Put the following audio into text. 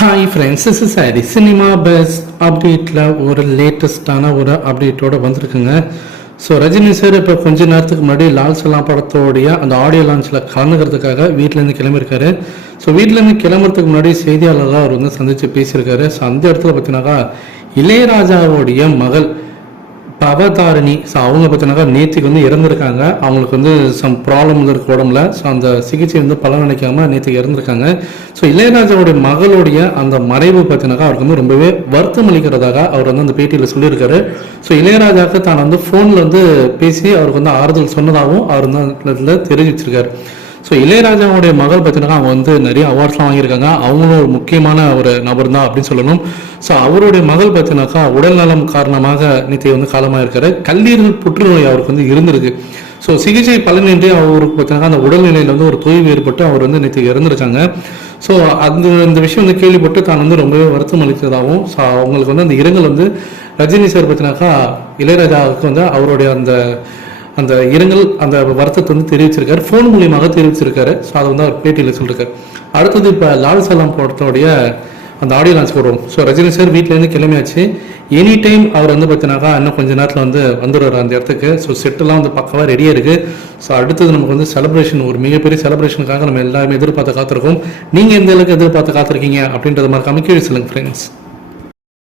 Hi friends is sorry cinema base அப்டேட்டில் ஒரு லேட்டஸ்டான ஒரு அப்டேட்டோடு வந்திருக்குங்க. ஸோ ரஜினி சார் இப்போ கொஞ்ச நேரத்துக்கு முன்னாடி லால் சலாம் படத்தோடைய அந்த ஆடியோ லான்ச்சில் கலந்துக்கிறதுக்காக வீட்டிலேருந்து கிளம்பியிருக்காரு. ஸோ வீட்டிலேருந்து கிளம்புறதுக்கு முன்னாடி செய்தியாளர்லாம் அவர் வந்து சந்தித்து பேசியிருக்காரு. ஸோ அந்த இடத்துல பார்த்தீங்கன்னாக்கா இளையராஜாவுடைய மகள் பவதாரிணி ஸோ அவங்க பார்த்தீங்கன்னாக்கா நேற்றுக்கு வந்து இறந்துருக்காங்க. அவங்களுக்கு வந்து சம் ப்ராப்ளம் இருக்கு உடம்புல ஸோ அந்த சிகிச்சை வந்து பலன் நினைக்காம நேத்திக்கு இறந்துருக்காங்க. ஸோ இளையராஜாவுடைய மகளுடைய அந்த மறைவு பார்த்தீங்கன்னாக்கா அவருக்கு வந்து ரொம்பவே வருத்தம் அளிக்கிறதாக அவர் வந்து அந்த பேட்டியில் சொல்லியிருக்காரு. ஸோ இளையராஜாவுக்கு தான் வந்து ஃபோனில் வந்து பேசி அவருக்கு வந்து ஆறுதல் சொன்னதாகவும் அவர் வந்து தெரிவிச்சிருக்காரு. ஸோ இளையராஜாவுடைய மகள் பார்த்தீங்கன்னா அவங்க வந்து நிறைய அவார்ட்ஸ்லாம் வாங்கியிருக்காங்க. அவங்களும் ஒரு முக்கியமான ஒரு நபர் தான் அப்படின்னு சொல்லணும். ஸோ அவருடைய மகள் பார்த்தீங்கன்னாக்கா உடல்நலம் காரணமாக நேற்று வந்து காலமாக இருக்காரு கல்லீரல் புற்றுநோய் அவருக்கு வந்து இருந்திருக்கு. ஸோ சிகிச்சை பலனின்றி அவருக்கு பார்த்தீங்கன்னா அந்த உடல்நிலையில் வந்து ஒரு தொய்வு ஏற்பட்டு அவர் வந்து நேற்று இறந்துருக்காங்க. ஸோ அந்த இந்த விஷயம் வந்து கேள்விப்பட்டு தான் வந்து ரொம்பவே வருத்தம் அளித்ததாகவும் ஸோ அவங்களுக்கு வந்து அந்த இரங்கல் வந்து ரஜினி சார் பார்த்தீங்கன்னாக்கா இளையராஜாவுக்கு வந்து அவருடைய அந்த அந்த இரங்கல் அந்த வருத்தத்தை வந்து தெரிவிச்சிருக்காரு. ஃபோன் மூலியமாக தெரிவிச்சிருக்காரு. ஸோ அதை வந்து அவர் பேட்டியில் சொல்லியிருக்காரு அடுத்தது இப்போ லால் சலாம் படத்தோடைய அந்த ஆடியோ லான்ச் போடுவோம் ஸோ ரஜினி சார் வீட்டிலேருந்து கிளம்பியாச்சு. எனி டைம் அவர் வந்து பார்த்தீங்கன்னாக்கா இன்னும் கொஞ்ச நேரத்தில் வந்து வந்துடுவார் அந்த இடத்துக்கு. ஸோ செட்டெல்லாம் வந்து பக்கவாக ரெடியாக இருக்குது ஸோ அடுத்தது நமக்கு வந்து செலிப்ரேஷன் ஒரு மிகப்பெரிய செலிப்ரேஷனுக்காக நம்ம எல்லாருமே எதிர்பார்த்து காத்திருக்கோம். நீங்கள் எந்த அளவுக்கு எதிர்பார்த்து காத்திருக்கீங்க அப்படின்றத மாதிரி கமிக்கவே சொல்லுங்கள் ஃப்ரெண்ட்ஸ்